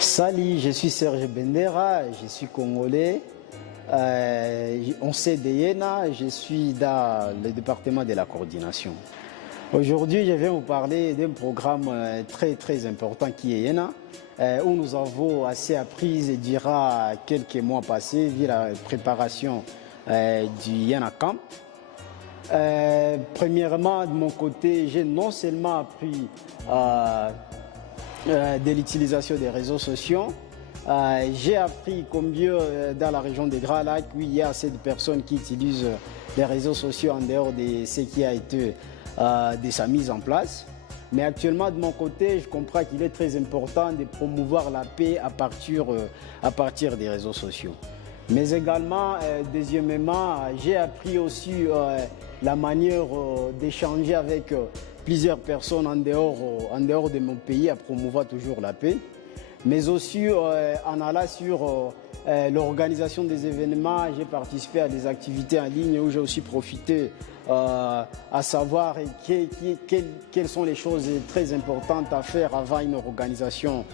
Salut, je suis Serge Bendera, je suis congolais. On sait de Yéna, je suis dans le département de la coordination. Aujourd'hui, je vais vous parler d'un programme très important qui est Yéna, où nous avons assez appris durant quelques mois passés via la préparation du Yéna Camp. Premièrement, de mon côté, j'ai non seulement appris de l'utilisation des réseaux sociaux. J'ai appris combien dans la région des Grands Lacs, oui, il y a assez de personnes qui utilisent les réseaux sociaux en dehors de ce qui a été de sa mise en place. Mais actuellement, de mon côté, je comprends qu'il est très important de promouvoir la paix à partir des réseaux sociaux. Mais également, deuxièmement, j'ai appris aussi la manière d'échanger avec plusieurs personnes en dehors de mon pays à promouvoir toujours la paix. Mais aussi en allant sur l'organisation des événements, j'ai participé à des activités en ligne où j'ai aussi profité à savoir quelles sont les choses très importantes à faire avant une organisation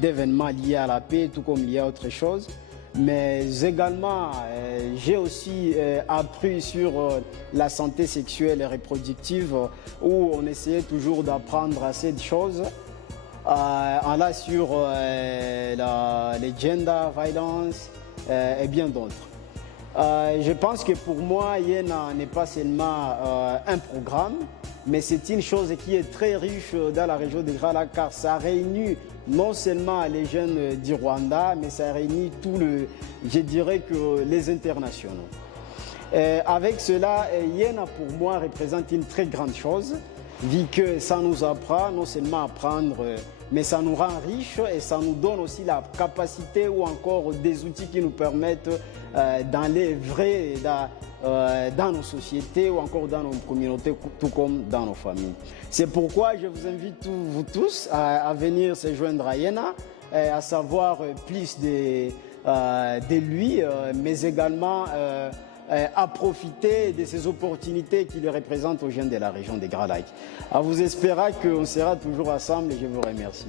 d'événements liés à la paix, tout comme il y a autre chose. Mais également, j'ai aussi appris sur la santé sexuelle et reproductive où on essayait toujours d'apprendre assez de choses. On a sur les gender violence et bien d'autres. Je pense que pour moi, Yéna n'est pas seulement un programme, mais c'est une chose qui est très riche dans la région de Grands Lacs car ça réunit non seulement les jeunes du Rwanda, mais ça réunit je dirais que les internationaux. Avec cela, Yéna pour moi représente une très grande chose, vu que ça nous apprend non seulement à apprendre, mais ça nous rend riches et ça nous donne aussi la capacité ou encore des outils qui nous permettent d'aller vrai dans nos sociétés ou encore dans nos communautés, tout comme dans nos familles. C'est pourquoi je vous invite vous tous à venir se joindre à Yéna, à savoir plus de lui, mais également à profiter de ces opportunités qu'il représente aux jeunes de la région des Grands Lacs. À vous espérer qu'on sera toujours ensemble et je vous remercie.